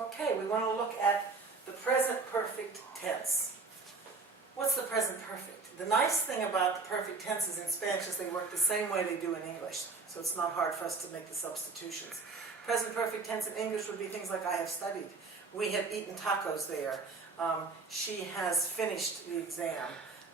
Okay, we want to look at the present perfect tense. What's the present perfect? The nice thing about the perfect tenses in Spanish is they work the same way they do in English, so it's not hard for us to make the substitutions. Present perfect tense in English would be things like I have studied. We have eaten tacos there. She has finished the exam.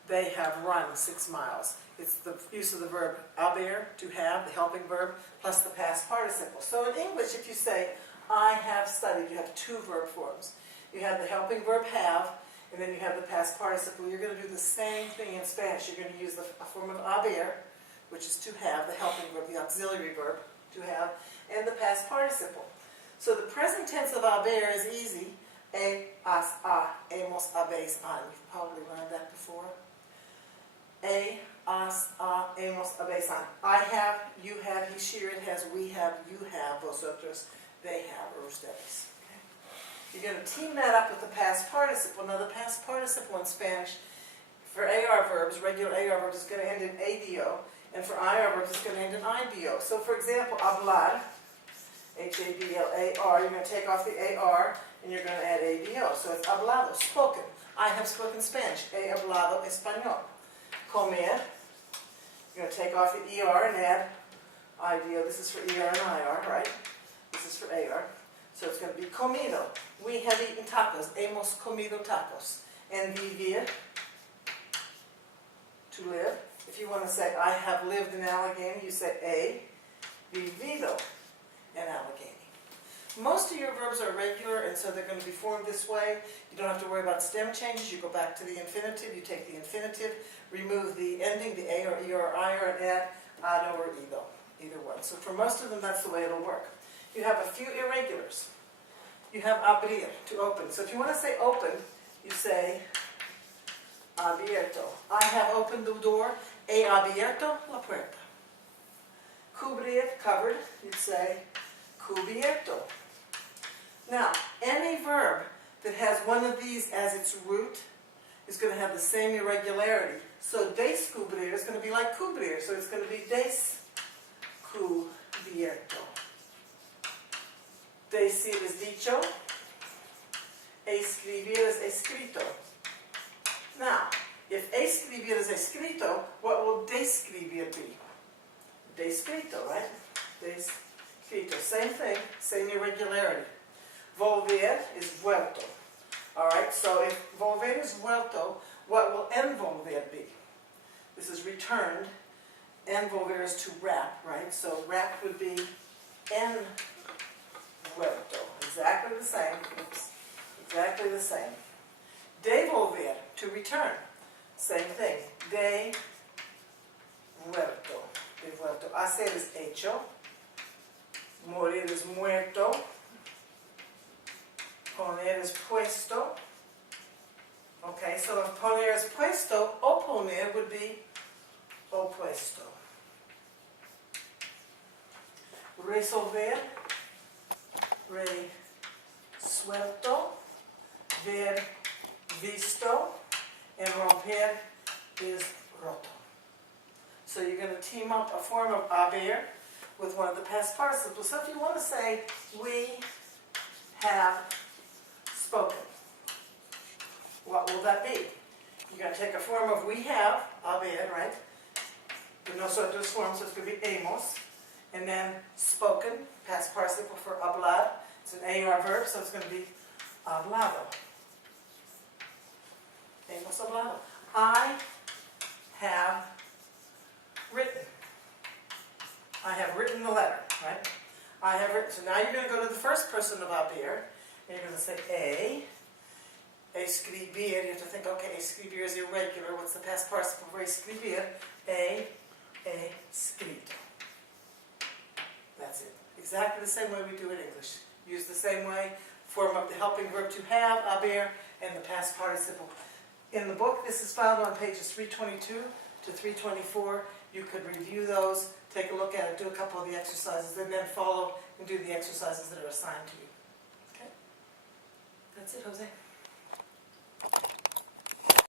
They have run 6 miles. It's the use of the verb haber, to have, the helping verb, plus the past participle. So in English, if you say, I have studied, you have 2 verb forms. You have the helping verb have, and then you have the past participle. You're going to do the same thing in Spanish. You're going to use a form of haber, which is to have, the helping verb, the auxiliary verb, to have, and the past participle. So the present tense of haber is easy. He, has, ha, hemos, habéis, han. You've probably learned that before. He, has, ha, hemos, habéis, han. I have, you have, he, she, it has, we have, you have, vosotros, they have, or ustedes. Okay? You're going to team that up with the past participle. Now the past participle in Spanish, for AR verbs, regular AR verbs, is going to end in ADO, and for IR verbs, it's going to end in IDO. So for example, hablar, H-A-B-L-A-R, you're going to take off the A-R, and you're going to add ADO. So it's hablado, spoken. I have spoken Spanish. He hablado español. Comer, you're going to take off the ER and add IDO. This is for ER and IR, right? This is for AR. So it's going to be comido. We have eaten tacos. Hemos comido tacos. And vivir, to live. If you want to say, I have lived in Allegheny, you say he vivido in Allegheny. Most of your verbs are regular, and so they're going to be formed this way. You don't have to worry about stem changes. You go back to the infinitive. You take the infinitive, remove the ending, the A or E or I, or and add ado or ido, either one. So for most of them, that's the way it'll work. You have a few irregulars. You have abrir, to open. So if you want to say open, you say abierto. I have opened the door. He abierto la puerta. Cubrir, covered, you'd say cubierto. Now, any verb that has one of these as its root is going to have the same irregularity. So descubrir is going to be like cubrir, so it's going to be descubierto. Decir is dicho. Escribir is escrito. Now, if escribir is escrito, what will describir be? Descrito, right? Descrito. Same thing, same irregularity. Volver is vuelto. Alright, so if volver is vuelto, what will envolver be? This is returned. Envolver is to wrap, right? So wrap would be envuelto. Exactly the same. Oops. Exactly the same. Devolver, to return. Same thing. Devuelto. Devuelto. Hacer is hecho. Morir is muerto. Poner is puesto. Okay, so if poner is puesto, oponer would be opuesto. Resolver, resuelto, ver visto, and romper is roto. So you're going to team up a form of haber with one of the past participles. So if you want to say, we have spoken, what will that be? You're going to take a form of we have, haber, right? The nosotros form, so it's going to be hemos. And then spoken, past participle for hablar. It's an AR verb, so it's going to be hablado. Hemos hablado. I have written. I have written the letter, right? I have written. So now you're going to go to the first person of haber, and you're going to say escribir. You have to think, okay, escribir is irregular. What's the past participle for escribir? Escrito. That's it. Exactly the same way we do in English. Use the same way. Form up the helping verb to have, haber, and the past participle. In the book, this is found on pages 322 to 324. You could review those, take a look at it, do a couple of the exercises, and then follow and do the exercises that are assigned to you. Okay? That's it, Jose.